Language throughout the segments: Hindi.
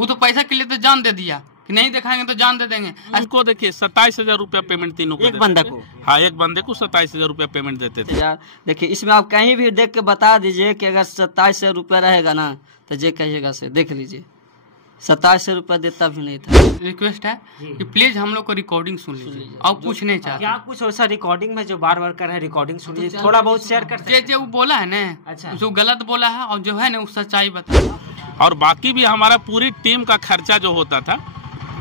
वो तो पैसा के लिए तो जान दे दिया कि नहीं दिखाएंगे तो जान दे देंगे। उनको देखिए 27,000 रुपया पेमेंट तीनों को, एक बंदे को। हाँ, एक बंदे को 27,000 रुपया पेमेंट देते थे। यार देखिए, इसमें आप कहीं भी देख के बता दीजिए कि अगर 27,000 रुपया रहेगा ना तो जे कहिएगा से देख लीजिए 27,000 रुपया देता भी नहीं था। रिक्वेस्ट है कि प्लीज हम लोग को रिकॉर्डिंग सुन लीजिए और कुछ नहीं चाहते। क्या कुछ ऐसा रिकॉर्डिंग में जो बार बार कर रहा है रिकॉर्डिंग सुन लीजिए, थोड़ा बहुत शेयर कर सकते हैं। जे वो बोला है ना, अच्छा, जो गलत बोला है और जो है ना उस सच्चाई बता। और बाकी भी हमारा पूरी टीम का खर्चा जो होता था,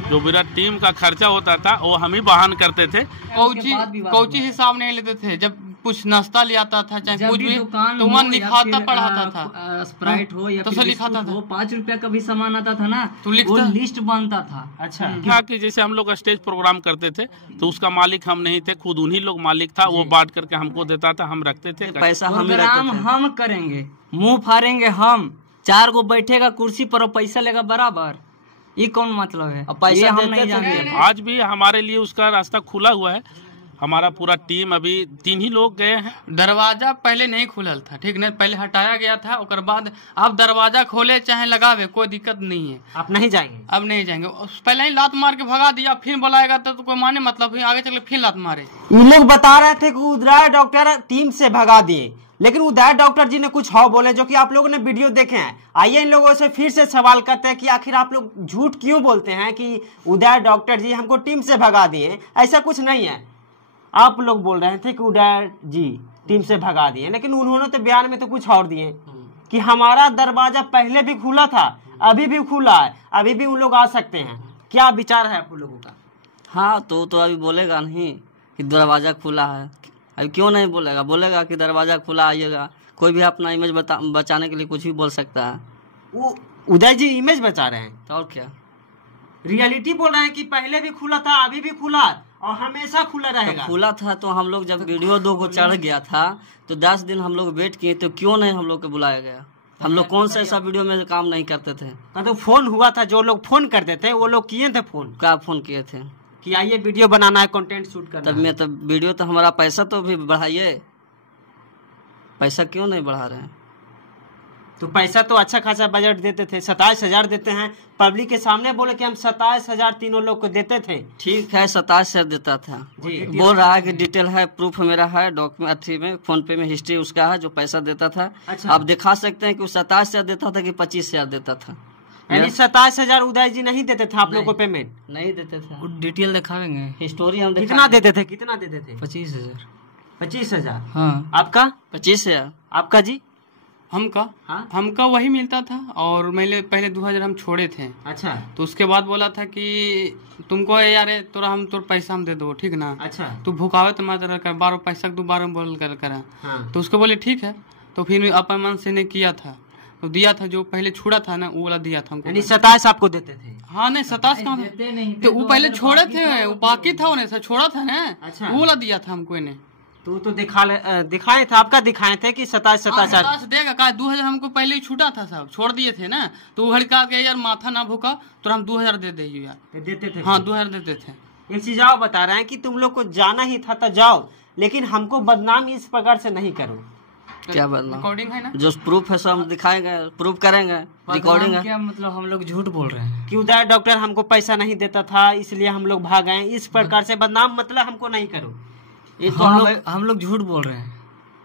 जो मेरा टीम का खर्चा होता था वो हम ही वहन करते थे। कोची हिसाब नहीं लेते थे। जब कुछ नाश्ता ले आता था चाहे कुछ भी तो वहाँ लिखाता पढ़ाता था, स्प्राइट हो या तो लिखाता था। 5 रुपया का भी सामान आता था ना तो वो लिस्ट बनता था। अच्छा, कि जैसे हम लोग स्टेज प्रोग्राम करते थे तो उसका मालिक हम नहीं थे, खुद उन्हीं लोग मालिक था, वो बांट करके हमको देता था, हम रखते थे पैसा। हम करेंगे, मुंह फाड़ेंगे, हम 4 गो बैठेगा कुर्सी पर और पैसा लेगा बराबर, ये कौन मतलब है? पैसा हम नहीं जानते। आज भी हमारे लिए उसका रास्ता खुला हुआ है। हमारा पूरा टीम अभी 3 ही लोग गए हैं। दरवाजा पहले नहीं खुलल था, ठीक नहीं, पहले हटाया गया था, उसके बाद आप दरवाजा खोले चाहे लगावे कोई दिक्कत नहीं है। आप नहीं जाएंगे? अब नहीं जाएंगे। पहले ही लात मार के भगा दिया, फिर बुलाएगा तो कोई माने मतलब फिर आगे चले फिर लात मारे। ये लोग बता रहे थे कि उदय डॉक्टर टीम से भगा दिए, लेकिन उदय डॉक्टर जी ने कुछ और बोले जो कि आप लोगों ने वीडियो देखे हैं। आइए इन लोगों से फिर से सवाल करते हैं कि आखिर आप लोग झूठ क्यों बोलते हैं कि उदय डॉक्टर जी हमको टीम से भगा दिए। ऐसा कुछ नहीं है। आप लोग बोल रहे थे कि उदय जी टीम से भगा दिए, लेकिन उन्होंने तो बयान में तो कुछ और दिए कि हमारा दरवाजा पहले भी खुला था, अभी भी खुला है, अभी भी उन लोग आ सकते हैं। क्या विचार है आप लोगों का? हाँ, तो अभी बोलेगा नहीं कि दरवाजा खुला है। अभी क्यों नहीं बोलेगा? बोलेगा कि दरवाजा खुला, आइएगा। कोई भी अपना इमेज बचाने के लिए कुछ भी बोल सकता है। वो उदय जी इमेज बचा रहे हैं तो और क्या, रियलिटी बोल रहे हैं कि पहले भी खुला था, अभी भी खुला और हमेशा खुला रहेगा। तो खुला था तो हम लोग जब वीडियो 2 को चढ़ गया था तो 10 दिन हम लोग वेट किए, तो क्यों नहीं हम लोग को बुलाया गया? हम लोग कौन सा ऐसा वीडियो में काम नहीं करते थे? तो फोन हुआ था, जो लोग फोन करते थे वो लोग किए थे फोन। क्या फोन किए थे? कि आइए वीडियो बनाना है, कंटेंट शूट करना। तब में तो वीडियो तो हमारा पैसा तो भी बढ़ाइए, पैसा क्यों नहीं बढ़ा रहे हैं? तो पैसा तो अच्छा खासा बजट देते थे, 27,000 देते हैं। पब्लिक के सामने बोले कि हम 27,000 तीनों लोग को देते थे। ठीक है, 27,000 देता था जी। बोल रहा है कि डिटेल है, प्रूफ मेरा है, डॉक्यूमेंट अथी में फोन पे में हिस्ट्री उसका है जो पैसा देता था। अच्छा। आप दिखा सकते हैं कि वो 27,000 देता था कि 25,000 देता था। यानी 27,000 उदय जी नहीं देते थे आप लोग को पेमेंट? नहीं देते थे। डिटेल दिखाएंगे, हिस्टोरी हम कितना देते थे? कितना देते थे? 25,000। 25,000? हाँ। आपका? 25,000। आपका जी? हमका हाँ? हमका वही मिलता था। और मैंने पहले 2,000 हम छोड़े थे। अच्छा। तो उसके बाद बोला था कि तुमको यार तोर पैसा हम दे दो, ठीक ना? अच्छा। तू भुकावे तो मत कर, 12 पैसा तू 12 बोल कर। हाँ। तो उसको बोले ठीक है। तो फिर अपन मन से ने किया था तो दिया था, जो पहले छुड़ा था ना वो वाला दिया था हमको। यानी 27 आपको देते थे? हाँ, नहीं 27 कहाँ तो वो पहले छोड़े थे, वो बाकी था उन्हें छोड़ा था ना। अच्छा। वो वाला दिया था हमको इन्हें। तो दिखाए थे, आपका दिखाए थे कि 27,000 देगा का 2,000 हमको पहले ही छूटा था, सब छोड़ दिए थे ना। तो वो हड़का के यार माथा ना भूका तो हम 2,000 दे दे यार। देते थे? हाँ, 2,000 देते थे। एक चीज आप बता रहे हैं कि तुम लोग को जाना ही था तो जाओ, लेकिन हमको बदनाम इस प्रकार से नहीं करो। क्या बदनाम? रिकॉर्डिंग है ना, जो प्रूफ है सब हम दिखाएंगे, प्रूफ करेंगे। रिकॉर्डिंग है। क्या मतलब हम लोग झूठ बोल रहे हैं कि उदय डॉक्टर हमको पैसा नहीं देता था इसलिए हम लोग भाग गए, इस प्रकार से बदनाम मतलब हमको नहीं करो। ये तो हम लोग झूठ बोल रहे हैं।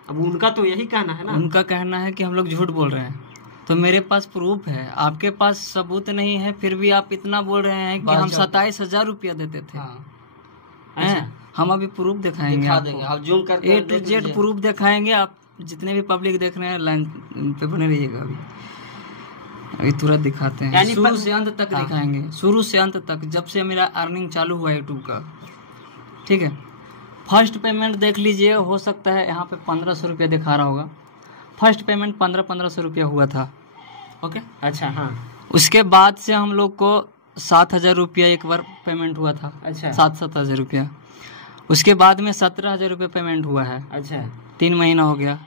अब उनका तो यही कहना है ना। उनका कहना है कि हम लोग झूठ बोल रहे हैं। तो मेरे पास प्रूफ है, आपके पास सबूत नहीं है, फिर भी आप इतना बोल रहे हैं कि हम 27,000 रुपया देते थे। अच्छा। हम अभी प्रूफ दिखाएंगे, आप जूम करके A to Z प्रूफ दिखाएंगे। आप जितने भी पब्लिक देख रहे हैं लाइन पे बने रहिएगा। अभी तुरंत दिखाते हैं, शुरू से अंत तक दिखाएंगे, शुरू से अंत तक, जब से मेरा अर्निंग चालू हुआ यूट्यूब का। ठीक है, फर्स्ट पेमेंट देख लीजिए, हो सकता है यहाँ पे 1,500 रुपया दिखा रहा होगा। फर्स्ट पेमेंट 1,500 रुपया हुआ था। ओके। अच्छा। हाँ। उसके बाद से हम लोग को 7,000 रुपया एक बार पेमेंट हुआ था। अच्छा। 7,000 रुपया। उसके बाद में 17,000 रुपया पेमेंट हुआ है। अच्छा। 3 महीना हो गया।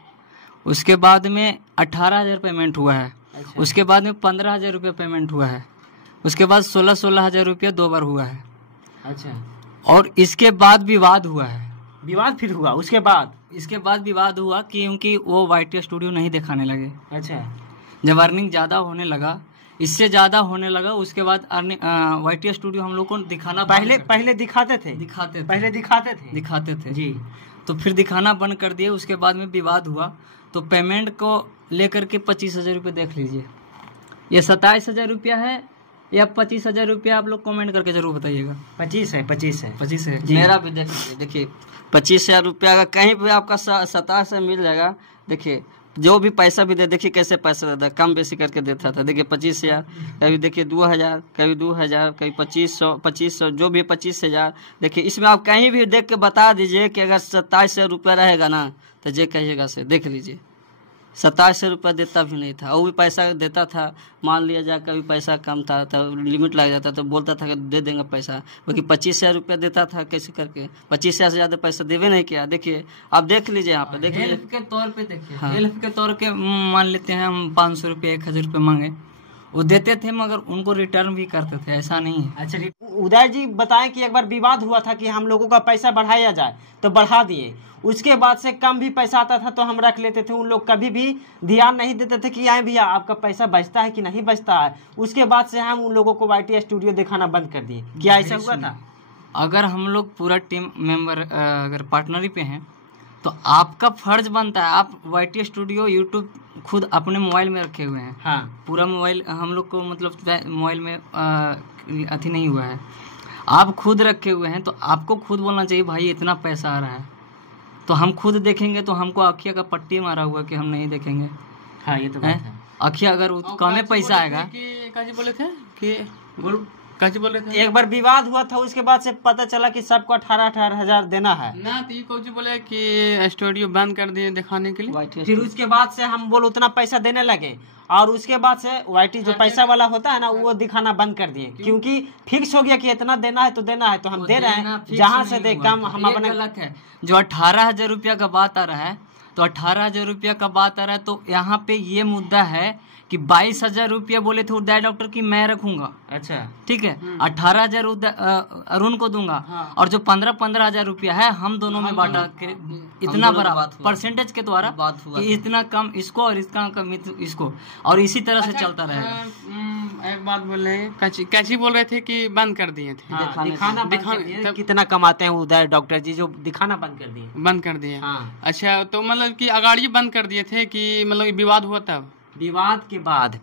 उसके बाद में 18,000 पेमेंट हुआ है। अच्छा। उसके बाद में 15,000 रुपया पेमेंट हुआ है। उसके बाद 16,000 रुपया 2 बार हुआ है। अच्छा। और इसके बाद विवाद हुआ है। विवाद फिर हुआ? उसके बाद? इसके बाद विवाद हुआ क्योंकि वो YT स्टूडियो नहीं दिखाने लगे। अच्छा। जब अर्निंग ज़्यादा होने लगा, इससे ज्यादा होने लगा। उसके बाद YT स्टूडियो हम लोग को दिखाना पहले दिखाते थे दिखाते थे जी। तो फिर दिखाना बंद कर दिए। उसके बाद में विवाद हुआ तो पेमेंट को लेकर के 25,000 रुपये देख लीजिए। ये 27,000 रुपया है या 25,000 रुपया, आप लोग कमेंट करके जरूर बताइएगा। 25 है मेरा भी देख लीजिए। देखिए 25,000 रुपया का कहीं भी आपका 27 से मिल जाएगा। देखिए जो भी पैसा भी दे, देखिए कैसे पैसा देता है, कम बेसी करके देता था। देखिए 25,000, कभी देखिए 2,000, कभी 2,000, कभी 2500 जो भी 25,000। देखिए इसमें आप कहीं भी देख के बता दीजिए कि अगर 27,000 रुपया रहेगा ना तो जे कहिएगा से देख लीजिए 27,000 रुपया देता भी नहीं था। और भी पैसा देता था, मान लिया जाए कभी पैसा कम था तो लिमिट लग जाता तो बोलता था कि दे देंगे पैसा, बाकी 25,000 रुपया देता था कैसे करके। 25,000 से ज़्यादा पैसा देवे नहीं किया। देखिए आप देख लीजिए यहाँ पे, देखिए हेल्प के तौर पे देखिए। हेल्प के तौर के मान लेते हैं हम 500 रुपये 1,000 रुपये मांगे, वो देते थे मगर उनको रिटर्न भी करते थे, ऐसा नहीं है। अच्छा उदय जी बताएं कि एक बार विवाद हुआ था कि हम लोगों का पैसा बढ़ाया जाए तो बढ़ा दिए, उसके बाद से कम भी पैसा आता था तो हम रख लेते थे। उन लोग कभी भी ध्यान नहीं देते थे कि आए भैया आपका पैसा बचता है कि नहीं बचता है। उसके बाद से हम उन लोगों को YT स्टूडियो दिखाना बंद कर दिए। क्या ऐसा हुआ था? अगर हम लोग पूरा टीम मेंबर अगर पार्टनरी पे हैं तो आपका फर्ज बनता है, आप YT स्टूडियो यूट्यूब खुद अपने मोबाइल में रखे हुए हैं। हाँ। पूरा मोबाइल हम लोग को मतलब मोबाइल में अथी नहीं हुआ है, आप खुद रखे हुए हैं तो आपको खुद बोलना चाहिए भाई इतना पैसा आ रहा है। तो हम खुद देखेंगे तो हमको अखिया का पट्टी मारा हुआ कि हम नहीं देखेंगे। हाँ ये तो बात है। अखिया अगर कम पैसा आएगा काजी बोले थे कि काजी बोल रहे थे एक बार विवाद हुआ था, उसके बाद से पता चला कि सबको 18,000 देना है ना। तो ये कोची बोले कि स्टूडियो बंद कर दिए दिखाने के लिए। फिर उसके बाद से हम बोल उतना पैसा देने लगे और उसके बाद से YT जो पैसा वाला होता है ना वो दिखाना बंद कर दिए, क्योंकि फिक्स हो गया कि इतना देना है तो देना है तो हम दे रहे हैं, जहाँ से दे कम हम अपने। गलत है जो 18,000 रुपया का बात आ रहा है, तो 18,000 रुपया का बात आ रहा है तो यहाँ पे ये मुद्दा है कि 22,000 रुपया बोले थे उदय डॉक्टर की मैं रखूंगा। अच्छा ठीक है। 18,000 अरुण को दूंगा। हाँ। और जो 15,000 रुपया है हम दोनों में बांटा के इतना बड़ा परसेंटेज के द्वारा बात हुआ कि इतना कम इसको और इतना कम इसको, और इसी तरह से चलता रहेगा। एक बात बोल रहे कैची बोल रहे थे कि बंद कर दिए थे। हाँ, दिखाना कितना कमाते हैं उदय डॉक्टर जी जो दिखाना बंद कर दिए। हाँ। अच्छा तो मतलब कि अगाड़ी बंद कर दिए थे कि मतलब विवाद हुआ तब? विवाद के बाद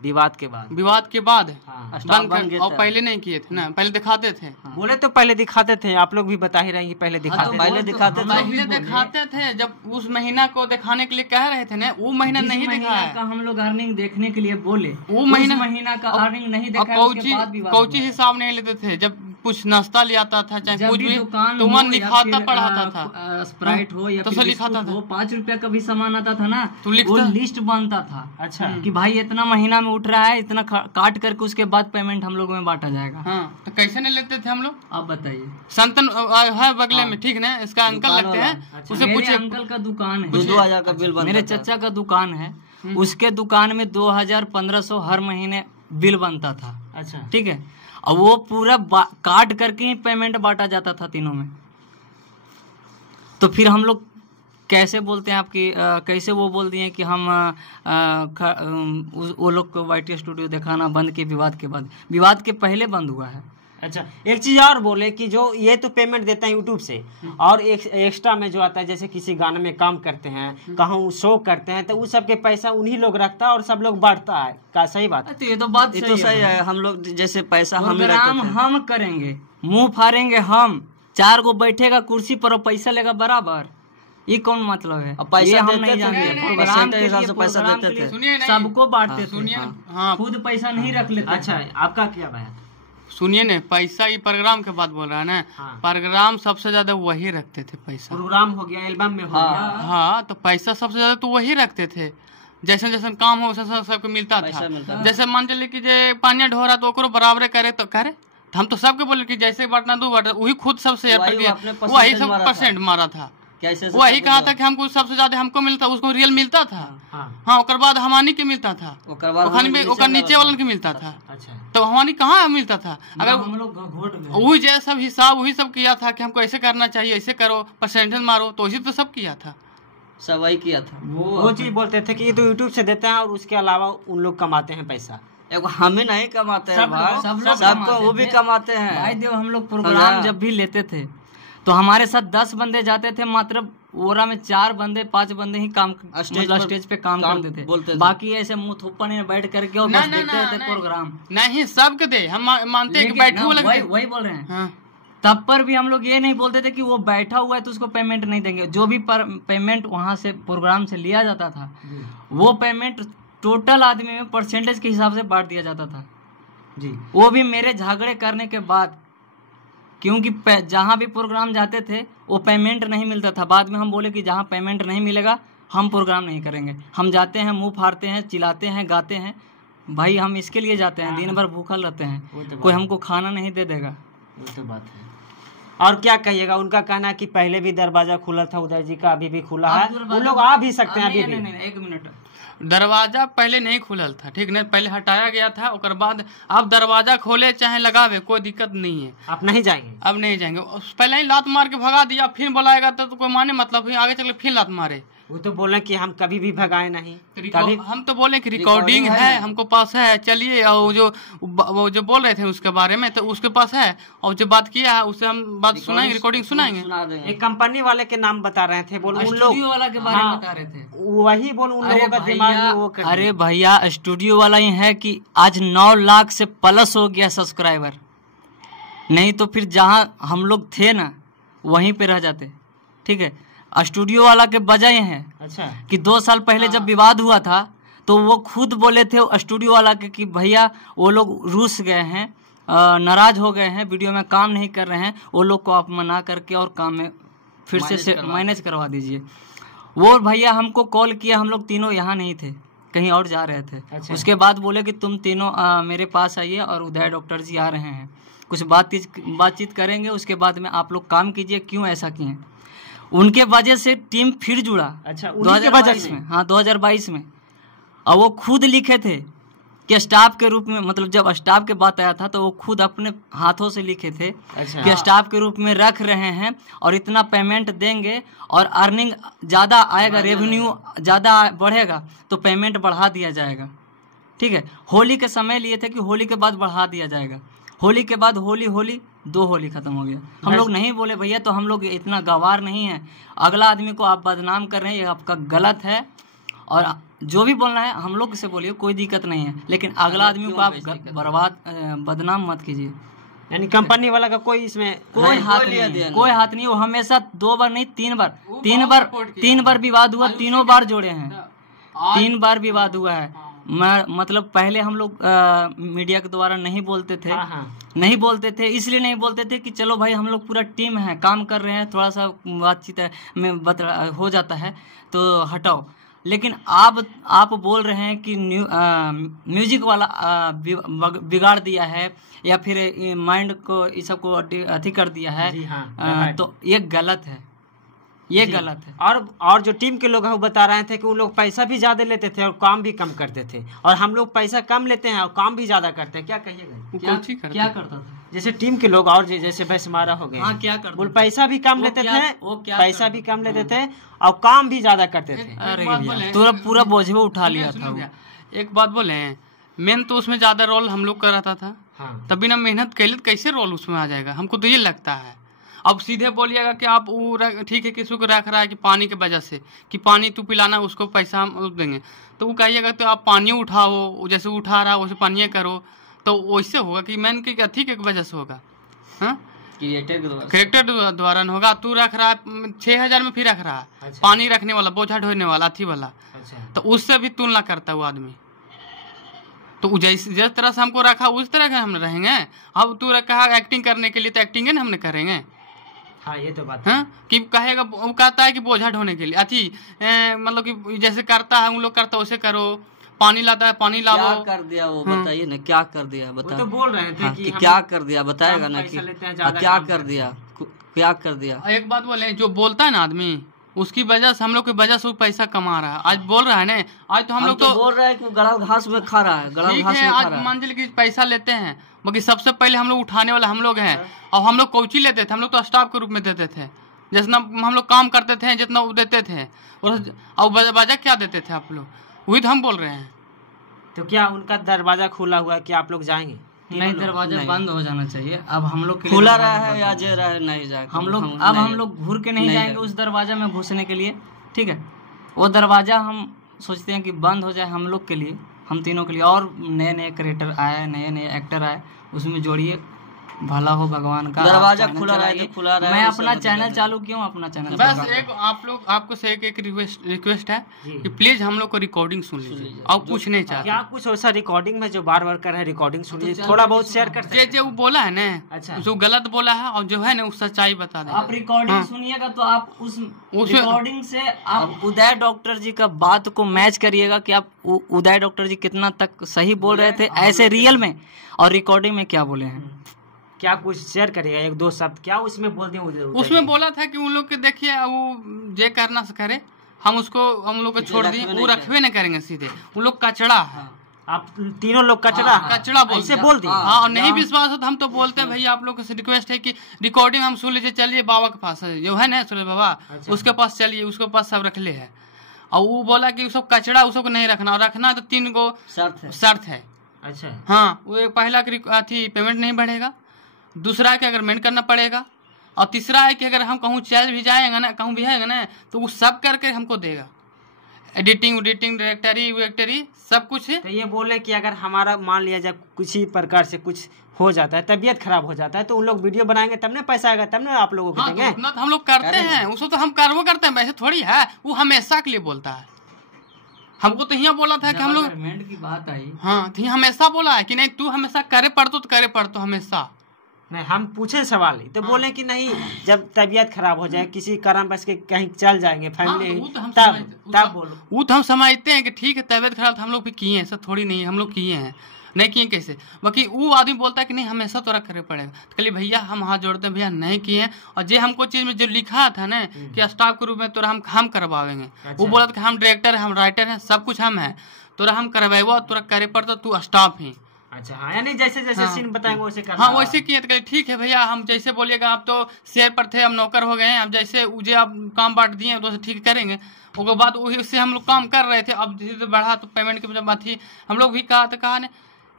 हाँ। बंद कर, और पहले नहीं किए थे ना, पहले दिखाते थे। हाँ। बोले तो पहले दिखाते थे, आप लोग भी बता ही रहे हैं पहले दिखाते थे। जब उस महीना को दिखाने के लिए कह रहे थे ना, वो महीना नहीं दिखाया। हम लोग अर्निंग देखने के लिए बोले, वो महीना का अर्निंग नहीं देखा। कौची हिसाब नहीं लेते थे। जब कुछ नाश्ता ले आता था चाहे कुछ भी तो मन लिखाता पढ़ाता था, स्प्राइट हो या तो लिखाता था। 5 रुपया का भी सामान आता था ना तो वो लिस्ट बनता था। अच्छा कि भाई इतना महीना में उठ रहा है, इतना काट करके उसके बाद पेमेंट हम लोगों में बांटा जाएगा। हाँ, तो कैसे नहीं लेते थे हम लोग? आप बताइए। संतन है बगले में, ठीक ना, इसका अंकल लगते हैं। उसे पूछिए, अंकल का दुकान है, 2,000 का बिल बनता। मेरे चचा का दुकान है, उसके दुकान में 2,000-1,500 हर महीने बिल बनता था। अच्छा ठीक है, और वो पूरा काट करके ही पेमेंट बांटा जाता था तीनों में। तो फिर हम लोग कैसे बोलते हैं आपकी कैसे वो बोल दिए कि हम वो लोग को YT स्टूडियो दिखाना बंद के विवाद के पहले बंद हुआ है। अच्छा एक चीज और बोले कि जो ये तो पेमेंट देता है यूट्यूब से, और एक एक्स्ट्रा में जो आता है जैसे किसी गाने में काम करते हैं, कहाँ शो करते हैं, तो उस सब के पैसा उन्हीं लोग रखता है और सब लोग बांटता है। क्या सही बात? तो ये तो बात सही है। हम लोग जैसे पैसा हम करेंगे, मुंह फाड़ेंगे, हम 4 गो बैठेगा कुर्सी पर और पैसा लेगा बराबर, ये कौन मतलब है? पैसा हम नहीं जानते। प्रोग्राम के हिसाब से पैसा देते थे, सबको बांटते थे, खुद पैसा नहीं रख लेते। अच्छा आपका क्या बात? सुनिए ना, पैसा ये प्रोग्राम के बात बोल रहा है ना। हाँ। प्रोग्राम सबसे ज्यादा वही रखते थे पैसा। प्रोग्राम हो गया, एल्बम में हो गया। हाँ, तो पैसा सबसे ज्यादा तो वही रखते थे। जैसे जैसे काम हो वैसे सबको मिलता था। जैसे मान चलिए कि जे पानी ढो रहा तो ओकरो बराबर करे तो करे। हम तो सबके बोले कि जैसे बांटना दो बांटा, वही खुद सबसे वही सब परसेंट मारा था। वही कहा था कि हमको सबसे ज्यादा हमको मिलता, उसको रियल मिलता था। हाँ, उसके बाद हमानी के मिलता था, नीचे वालन के मिलता था। अच्छा। तो हमारी कहाँ मिलता था? अगर हम लोग वही जैसा हिसाब वही सब किया था कि हमको ऐसे करना चाहिए, ऐसे करो, परसेंटेज मारो, तो वही तो सब किया था, सब वही किया था। वो चीज बोलते थे कि ये तो यूट्यूब से देते हैं और उसके अलावा उन लोग कमाते हैं पैसा। हमें नहीं कमाते हैं भाई, सब लोग सबको वो भी कमाते हैं भाई। देव हम लोग प्रोग्राम जब भी लेते थे तो हमारे साथ 10 बंदे जाते थे, मात्र ओरा में 4 बंदे 5 बंदे ही काम स्टेज पे काम करते थे, बोलते थे। बाकी ऐसे मुंह थोपा नहीं बैठ करके और बस देखते थे प्रोग्राम। नहीं सबके दे, हम मानते हैं कि बैठे हुए वही बोल रहे हैं। तब पर भी हम लोग ये नहीं बोलते थे कि वो बैठा हुआ है तो उसको पेमेंट नहीं देंगे। जो भी पेमेंट वहाँ से प्रोग्राम से लिया जाता था वो पेमेंट टोटल आदमी में परसेंटेज के हिसाब से बांट दिया जाता था जी। वो भी मेरे झगड़े करने के बाद, क्योंकि जहाँ भी प्रोग्राम जाते थे वो पेमेंट नहीं मिलता था। बाद में हम बोले कि जहाँ पेमेंट नहीं मिलेगा हम प्रोग्राम नहीं करेंगे। हम जाते हैं, मुंह फाड़ते हैं, चिल्लाते हैं, गाते हैं। भाई हम इसके लिए जाते हैं, दिन भर भूखल रहते हैं, कोई हमको खाना नहीं दे देगा। वो तो बात है। और क्या कहिएगा, उनका कहना है कि पहले भी दरवाजा खुला था उदय जी का, अभी भी खुला है, वो लोग आ भी सकते हैं। अभी भी नहीं, 1 मिनट, दरवाजा पहले नहीं खुलल था, ठीक नहीं, पहले हटाया गया था। उसके बाद अब दरवाजा खोले चाहे लगावे कोई दिक्कत नहीं है। आप नहीं जाएंगे? अब नहीं जाएंगे। पहले ही लात मार के भगा दिया, फिर बुलाएगा तो कोई माने मतलब, फिर आगे चल फिर लात मारे। वो तो बोले कि हम कभी भी भगाए नहीं। कभी हम तो बोले कि रिकॉर्डिंग है, हमको पास है, चलिए। और वो जो बोल रहे थे उसके बारे में तो उसके पास है, और जो बात किया है उससे हम बात सुनाएंगे, रिकॉर्डिंग सुनाएंगे। एक कंपनी वाले के नाम बता रहे थे, बोल उन लोग वाला के बारे में बता रहे थे, वही बोल उन लोगों का दिमाग में वो। अरे भैया स्टूडियो वाला ही है कि आज 9 लाख से प्लस हो गया सब्सक्राइबर, नहीं तो फिर जहाँ हम लोग थे ना वहीं पे रह जाते। ठीक है, स्टूडियो वाला के वजह ये है अच्छा कि 2 साल पहले जब विवाद हुआ था तो वो खुद बोले थे स्टूडियो वाला के कि भैया वो लोग रूस गए हैं, नाराज हो गए हैं, वीडियो में काम नहीं कर रहे हैं, वो लोग को आप मना करके और काम में फिर से मैनेज करवा दीजिए। वो भैया हमको कॉल किया, हम लोग तीनों यहाँ नहीं थे, कहीं और जा रहे थे। अच्छा। उसके बाद बोले कि तुम तीनों मेरे पास आइए और उदय डॉक्टर जी आ रहे हैं, कुछ बातचीत करेंगे, उसके बाद में आप लोग काम कीजिए, क्यों ऐसा किए। उनके वजह से टीम फिर जुड़ा। अच्छा, 2022 में, हाँ 2022 में। और वो खुद लिखे थे कि स्टाफ के रूप में, मतलब जब स्टाफ के बात आया था तो वो खुद अपने हाथों से लिखे थे। अच्छा। कि स्टाफ के रूप में रख रहे हैं और इतना पेमेंट देंगे और अर्निंग ज़्यादा आएगा, रेवेन्यू ज़्यादा बढ़ेगा तो पेमेंट बढ़ा दिया जाएगा। ठीक है, होली के समय लिए थे कि होली के बाद बढ़ा दिया जाएगा। होली के बाद होली 2 होली खत्म हो गया। हम लोग नहीं बोले भैया, तो हम लोग इतना गवार नहीं है। अगला आदमी को आप बदनाम कर रहे हैं, ये आपका गलत है। और जो भी बोलना है हम लोग से बोलिए, कोई दिक्कत नहीं है, लेकिन अगला आदमी को आप बदनाम मत कीजिए। यानी कंपनी वाला का कोई इसमें कोई हाथ नहीं। वो हमेशा 2 बार नहीं 3 बार विवाद हुआ, तीनों बार जोड़े हैं, 3 बार विवाद हुआ है। मतलब पहले हम लोग मीडिया के द्वारा नहीं बोलते थे। नहीं बोलते थे, इसलिए नहीं बोलते थे कि चलो भाई हम लोग पूरा टीम है, काम कर रहे हैं, थोड़ा सा बातचीत में हो जाता है तो हटाओ। लेकिन आप बोल रहे हैं कि म्यूजिक वाला बिगाड़ दिया है या फिर माइंड को इस सब को अति कर दिया है। तो ये गलत है, ये गलत है। और जो टीम के लोग हैं वो बता रहे थे कि वो लोग पैसा भी ज्यादा लेते थे और काम भी कम करते थे, और हम लोग पैसा कम लेते हैं और काम भी ज्यादा करते हैं। क्या कहिएगा? क्या करता था? जैसे टीम के लोग और जैसे भैंसमारा हो गए, हाँ, क्या करते? बोल पैसा भी कम लेते थे, पैसा भी कम लेते थे और काम भी ज्यादा करते थे। अरे पूरा बोझ उठा लिया था। एक बात बोले, मेन तो उसमें ज्यादा रोल हम लोग का रहता था। तब बिना मेहनत कैले कैसे रोल उसमें आ जाएगा, हमको तो ये लगता है। अब सीधे बोलिएगा कि आप ठीक है किसी को रख रहा है कि पानी की वजह से कि पानी तू पिलाना, उसको पैसा हम देंगे, तो वो कहिएगा तो आप पानी उठाओ, जैसे उठा रहा है वैसे पानी करो, तो वैसे होगा कि मैन की अथी के वजह से होगा, क्रिएटर द्वारा होगा। तू रख रहा है 6000 में फिर रख रहा है। अच्छा। पानी रखने वाला, बोझा ढोने वाला, अथी वाला। अच्छा। तो उससे भी तुलना करता है वो आदमी। तो जिस तरह से हमको रखा उस तरह के हम रहेंगे। अब तू रखा एक्टिंग करने के लिए तो एक्टिंग ना हमने करेंगे। हाँ, ये तो बात है। कि कहेगा, वो कहता है कि बोझा ढोने के लिए अथी मतलब कि जैसे करता है उन लोग करता है वैसे करो, पानी लाता है पानी लाओ। क्या कर दिया वो बताइए ना, क्या कर दिया बता। तो बोल रहे थे कि क्या कर दिया बताएगा ना कि क्या कर दिया, क्या कर दिया। एक बात बोले, जो बोलता है ना आदमी उसकी वजह से, हम लोग की वजह से वो पैसा कमा रहा है। आज बोल रहा है ना, आज तो हम लोग तो बोल रहा है कि गड़ाल घास में खा रहा है, गड़ाल घास में आज मान लीजिए पैसा लेते हैं, बाकी सबसे पहले हम लोग उठाने वाला हम लोग हैं। और हम लोग कोची लेते थे, हम लोग तो स्टाफ के रूप में देते थे, जितना हम लोग काम करते थे जितना वो देते थे। और वजह क्या देते थे आप लोग, वही तो हम बोल रहे हैं। तो क्या उनका दरवाजा खुला हुआ है कि आप लोग जाएंगे? नहीं, दरवाजा बंद हो जाना चाहिए। अब हम लोग खुला रहा है या जे रहा है नहीं जाए हम लोग घूर के नहीं जाएंगे उस दरवाजा में घुसने के लिए, ठीक है। वो दरवाजा हम सोचते हैं कि बंद हो जाए हम लोग के लिए, हम तीनों के लिए। और नए नए क्रिएटर आए, नए नए एक्टर आए, उसमें जोड़िए, भला हो भगवान का। दरवाजा खुला रहा है, खुला रहा है। मैं अपना चैनल चालू क्यों, अपना चैनल बस एक आपको से एक रिक्वेस्ट है कि प्लीज हम लोग को रिकॉर्डिंग सुन लीजिए और कुछ नहीं चाहते। क्या कुछ ऐसा रिकॉर्डिंग में जो बार बार कर रहे हैं रिकॉर्डिंग सुन लीजिए, थोड़ा बहुत शेयर कर सकते हैं। जो वो बोला है ना, अच्छा, जो गलत बोला है और जो है ना उस सच्चाई बता दें। आप रिकॉर्डिंग सुनिएगा तो आप उस रिकॉर्डिंग से आप उदय डॉक्टर जी का बात को मैच करिएगा कि आप उदय डॉक्टर जी कितना तक सही बोल रहे थे ऐसे रियल में और रिकॉर्डिंग में क्या बोले हैं। क्या कुछ शेयर करिएगा, एक दो शब्द क्या उसमें बोल दिए? उसमें बोला था कि उन लोग के देखिए वो जे करना से करे, हम लोग को छोड़ दिए, वो रखवे नहीं करेंगे सीधे, उन लोग कचड़ा है। आप तीनों लोग कचड़ा कचड़ा बोल दिए। हाँ, और नहीं विश्वास हो तो हम तो बोलते हैं भैया आप लोग से रिक्वेस्ट है कि रिकॉर्डिंग हम सुन लीजिए, चलिए बाबा के पास जो है ना सुरेश बाबा, उसके पास चलिए, उसके पास सब रख ले है। और वो बोला कि सब कचड़ा उसको नहीं रखना, और रखना तो 3 गो शर्त है। अच्छा, हाँ, वो एक पहला पेमेंट नहीं बढ़ेगा, दूसरा है कि अग्रीमेंट करना पड़ेगा, और तीसरा है कि अगर हम कहूँ चल भी जाएगा ना, कहूँ भी है ना, तो वो सब करके हमको देगा, एडिटिंग डायरेक्टरी सब कुछ है। तो ये बोले कि अगर हमारा मान लिया जाए कुछ ही प्रकार से कुछ हो जाता है, तबीयत खराब हो जाता है, तो उन लोग वीडियो बनाएंगे तब ना पैसा आएगा, तब ना आप लोगों को देंगे। तो हम लोग करते हैं, उसको तो हम करवो करते हैं, वैसे थोड़ी है, वो हमेशा के लिए बोलता है। हमको तो यहाँ बोला था कि हम लोग की बात आई, हाँ, तो हमेशा बोला है कि नहीं तू हमेशा करे पड़तो हमेशा नहीं। हम पूछे सवाल तो बोले कि नहीं, जब तबीयत खराब हो जाए, किसी कारण बस के कहीं चल जाएंगे फैमिली, तब बोलो। वो तो हम समझते हैं कि ठीक है तबीयत खराब, हम लोग भी किए हैं, ऐसा थोड़ी नहीं है, हम लोग किए हैं, नहीं किए कैसे। बाकी वो आदमी बोलता है कि नहीं हमेशा तोरा करे पड़ेगा, तो कल भैया हम हाथ जोड़ते हैं, भैया नहीं किए हैं। और जो हमको चीज में जो लिखा था ना कि स्टाफ के रूप में तोरा हम करवाएंगे, वो बोला था कि हम डायरेक्टर हैं, हम राइटर हैं, सब कुछ हम हैं, तोरा हम करवाएबो, तोरा करे पड़ता, तू स्टाफ ही। अच्छा, हाँ, यानी जैसे जैसे सीन बताएंगे वैसे करना। हाँ, वैसे किए तो ठीक है भैया, हम जैसे बोलिएगा, आप तो शेयर पर थे, हम नौकर हो गए हैं, अब जैसे उजे आप काम बांट दिए तो ठीक करेंगे। उसके बाद वही उससे हम लोग काम कर रहे थे, अब धीरे धीरे बढ़ा तो पेमेंट की जब बात थी, हम लोग भी कहा ने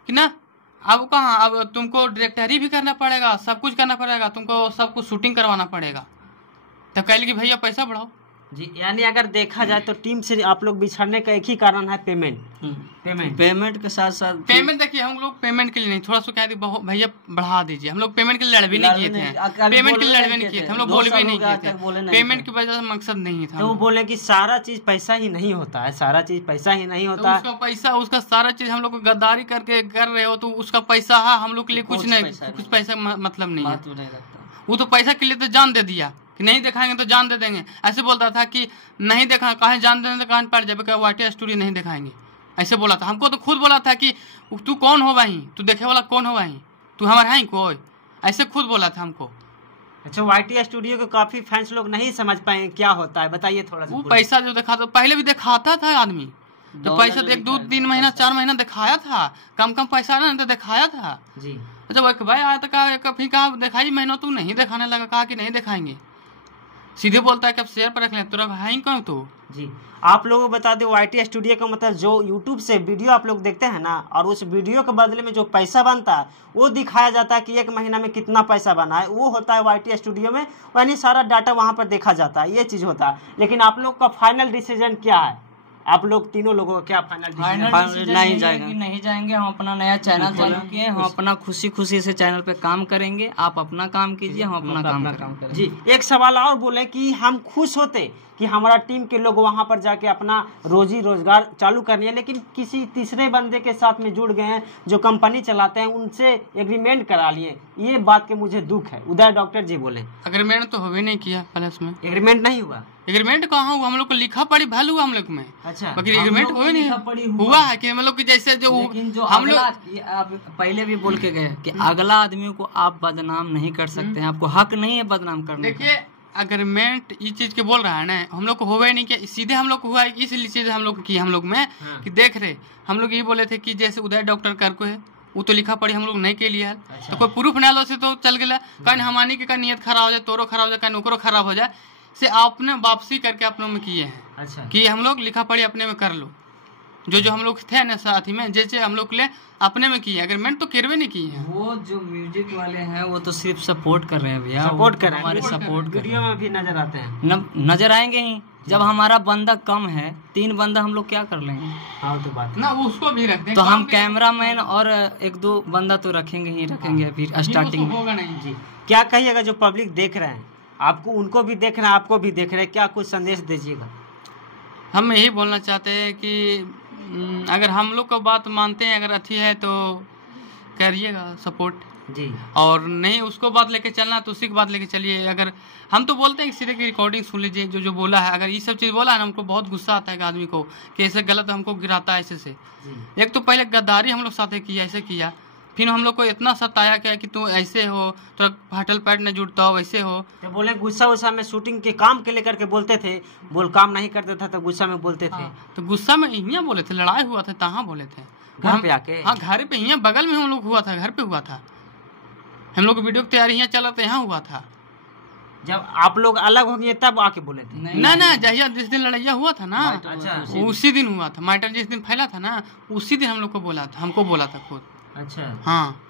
कि ना अब कहाँ, अब तुमको डायरेक्टरी भी करना पड़ेगा, सब कुछ करना पड़ेगा, तुमको सब कुछ शूटिंग करवाना पड़ेगा। तो कह कि भैया पैसा बढ़ाओ जी। यानी अगर देखा जाए तो टीम से आप लोग बिछड़ने का एक ही कारण है पेमेंट के साथ साथ पेमेंट। देखिए हम लोग पेमेंट के लिए नहीं, थोड़ा सा कह दी भैया बढ़ा दीजिए, हम लोग पेमेंट के लिए लड़ भी नहीं किए थे, पेमेंट के लिए लड़ भी नहीं किए थे, हम लोग बोल भी नहीं किए थे, पेमेंट की वजह से मकसद नहीं था। तो वो बोले कि सारा चीज पैसा ही नहीं होता है, सारा चीज पैसा ही नहीं होता है। उसका पैसा, उसका सारा चीज हम लोग को गद्दारी करके कर रहे हो, तो उसका पैसा है, हम लोग के लिए कुछ नहीं, कुछ पैसा मतलब नहीं है। वो तो पैसा के लिए तो जान दे दिया कि नहीं दिखाएंगे तो जान दे देंगे, ऐसे बोलता था कि नहीं देखा, कहे जान देने तो कान पड़ जाए, वाटी स्टूडियो नहीं दिखाएंगे, ऐसे बोला था। हमको तो खुद बोला था कि तू कौन हो भाई, तू देखे वाला कौन हो भाई, तू हमारा है कोई, ऐसे खुद बोला था हमको। अच्छा, वाईटी स्टूडियो के काफी फैंस लोग नहीं समझ पाए क्या होता है, बताइए थोड़ा सा। वो पैसा जो दिखा, तो पहले भी दिखाता था आदमी, तो पैसा 1-2-3 महीना 4 महीना दिखाया था, कम पैसा ना तो दिखाया था जी। जब भाई आया तो कहा दिखाई, महीनों तू नहीं दिखाने लगा, कहा कि नहीं दिखाएंगे, सीधे बोलता है कि अब शेयर पर रख ले, तुरंत है कौन तो जी। आप लोगों को बता दें, वाईटी स्टूडियो का मतलब जो यूट्यूब से वीडियो आप लोग देखते हैं ना, और उस वीडियो के बदले में जो पैसा बनता है वो दिखाया जाता है कि 1 महीना में कितना पैसा बना है, वो होता है वाईटी स्टूडियो में, यानी सारा डाटा वहाँ पर देखा जाता है, ये चीज़ होता है। लेकिन आप लोग का फाइनल डिसीजन क्या है, आप लोग तीनों लोगों का क्या फाइनल डिसीजन? नहीं जाएंगे, हम अपना नया चैनल चालू किए, हम अपना खुशी से चैनल पे काम करेंगे, आप अपना काम कीजिए, हम अपना काम करेंगे। जी। एक सवाल और बोले कि हम खुश होते कि हमारा टीम के लोग वहां पर जाके अपना रोजी रोजगार चालू करनी है, लेकिन किसी तीसरे बंदे के साथ में जुड़ गए हैं जो कंपनी चलाते हैं, उनसे एग्रीमेंट करा लिए, ये बात के मुझे दुख है। उदय डॉक्टर जी बोले एग्रीमेंट तो हो नहीं किया, प्लस में एग्रीमेंट नहीं हुआ। एग्रीमेंट कहाँ हुआ, हम लोग को लिखा पड़ी भल हुआ हम लोग में। अच्छा, बाकी एग्रीमेंट हुआ नहीं हुआ है कि हम लोग की जैसे जो हम लोग आप पहले भी बोल के गए कि अगला आदमी को आप बदनाम नहीं कर सकते हैं, आपको हक नहीं है बदनाम करने का। देखिए अग्रीमेंट ये चीज के बोल रहा है ना, हम लोग को हुआ ही नहीं किया, सीधे हम लोग को हुआ है, इसलिए चीज हम लोग की हम लोग में कि देख रहे हम लोग यही बोले थे कि जैसे उदय डॉक्टर कर को है, वो तो लिखा पड़ी हम लोग नहीं के लिए है। अच्छा। तो कोई प्रूफ ना लो से तो चल गया, कहीं हमारी की नियत खराब हो जाए, तोरो खराब हो जाए, कहीं ओकरो खराब हो जाए, से आपने वापसी करके अपनों में किए हैं। अच्छा। कि हम लोग लिखा पड़ी अपने में कर लो, जो हम लोग थे ना साथी में, जैसे हम लोग के लिए अपने में किए, अगर मैंने तो केरवे नहीं किए हैं। वो जो म्यूजिक वाले हैं वो तो सिर्फ सपोर्ट कर रहे हैं भैया, सपोर्ट कर रहे हैं, हमारे सपोर्ट कर वीडियो में भी नजर आते हैं, नजर आएंगे ही। जब हमारा बंदा कम है, 3 बंदा हम लोग क्या कर लेंगे? हाँ तो बात ना, उसको भी रखते हैं तो हम कैमरामैन और 1-2 बंदा तो रखेंगे ही रखेंगे फिर स्टार्टिंग में। होगा नहीं जी। क्या कहिएगा जो पब्लिक देख रहे हैं, आपको उनको भी देख रहे हैं, आपको भी देख रहे हैं, क्या कुछ संदेश दीजिएगा? हम यही बोलना चाहते हैं कि अगर हम लोग का बात मानते हैं, अगर अच्छी है तो करिएगा सपोर्ट जी, और नहीं उसको बात लेके चलना तो उसी की बात लेके चलिए। अगर हम तो बोलते हैं कि सीधे की रिकॉर्डिंग सुन लीजिए, जो बोला है, अगर ये सब चीज़ बोला है ना, हमको बहुत गुस्सा आता है कि आदमी को कि ऐसे गलत हमको गिराता है ऐसे से। एक तो पहले गद्दारी हम लोग साथे किया, ऐसे किया, फिर हम लोग को इतना सताया क्या कि तू ऐसे हो, तो फाटल पैड नहीं जुड़ता हो, वैसे हो। तो बोले गुस्सा में शूटिंग के काम के लेकर के बोलते थे, बोल काम नहीं करते था तो गुस्सा में बोलते थे। तो गुस्सा में यहाँ बोले थे, लड़ाई हुआ था तहाँ बोले थे, घर पे आके। हाँ घर पे, यहाँ बगल में हम लोग हुआ था, घर पे हुआ था, हम लोग वीडियो की तैयारी यहाँ चला था, यहाँ हुआ था। जब आप लोग अलग हो गए तब आके बोले थे? ना जहिया जिस दिन लड़ाइया हुआ था ना, अच्छा, उसी दिन हुआ था। मैटर जिस दिन फैला था ना, उसी दिन हम लोग को बोला था, हमको बोला था खुद। अच्छा, हाँ,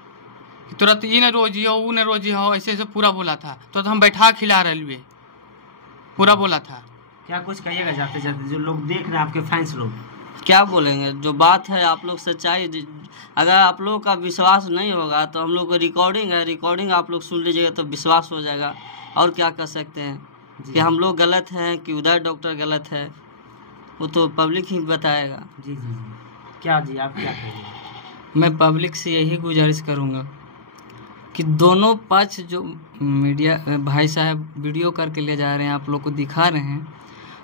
तुरंत ये न रोजी हो, वो न रोजी हो, ऐसे ऐसे पूरा बोला था। तो हम बैठा खिला रहे, पूरा बोला था। क्या कुछ कहिएगा जाते जाते, जो लोग देख रहे हैं आपके फैंस लोग? क्या बोलेंगे, जो बात है आप लोग सच्चाई, अगर आप लोगों का विश्वास नहीं होगा तो हम लोग को रिकॉर्डिंग है, रिकॉर्डिंग आप लोग सुन लीजिएगा तो विश्वास हो जाएगा। और क्या कर सकते हैं कि हम लोग गलत हैं कि उदय डॉक्टर गलत है, वो तो पब्लिक ही बताएगा। जी जी जी, क्या जी आप क्या कहेंगे? मैं पब्लिक से यही गुजारिश करूँगा कि दोनों पक्ष जो मीडिया भाई साहब वीडियो करके ले जा रहे हैं, आप लोग को दिखा रहे हैं,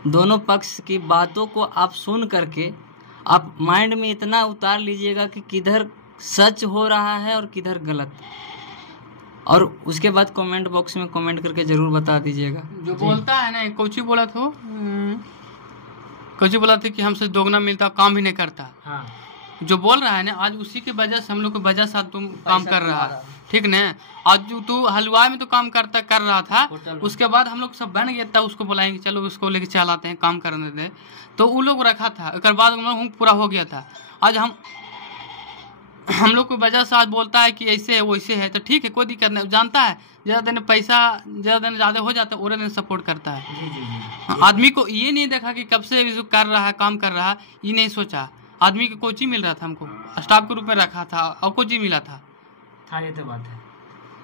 दोनों पक्ष की बातों को आप सुन करके आप माइंड में इतना उतार लीजिएगा कि किधर सच हो रहा है और किधर गलत, और उसके बाद कमेंट बॉक्स में कमेंट करके जरूर बता दीजिएगा। जो बोलता है ना, कोची बोला था कि हमसे दोगुना मिलता, काम भी नहीं करता। हाँ। जो बोल रहा है ना, आज उसी की वजह से हम लोग की वजह से तुम काम कर रहा है, ठीक न? आज जो तू हलवाई में तो काम कर रहा था, उसके बाद हम लोग सब बन गया था, उसको बुलाएंगे, चलो उसको लेके चलाते हैं, काम करने दे, तो वो लोग रखा था। एक बाद पूरा हो गया था। आज हम लोग की वजह से आज बोलता है कि ऐसे है वैसे है, तो ठीक है, कोई दिक्कत नहीं। जानता है ज़्यादा दिन पैसा ज़्यादा हो जाता है, और दिन सपोर्ट करता है। आदमी को ये नहीं देखा कि कब से जो कर रहा है, काम कर रहा है, ये नहीं सोचा। आदमी को कोची मिल रहा था, हमको स्टाफ के रूप में रखा था और कोची मिला था। ये तो बात है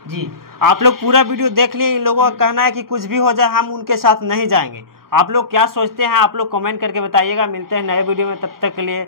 जी। आप लोग पूरा वीडियो देख लिए, इन लोगों का कहना है कि कुछ भी हो जाए हम उनके साथ नहीं जाएंगे। आप लोग क्या सोचते हैं, आप लोग कमेंट करके बताइएगा। मिलते हैं नए वीडियो में, तब तक के लिए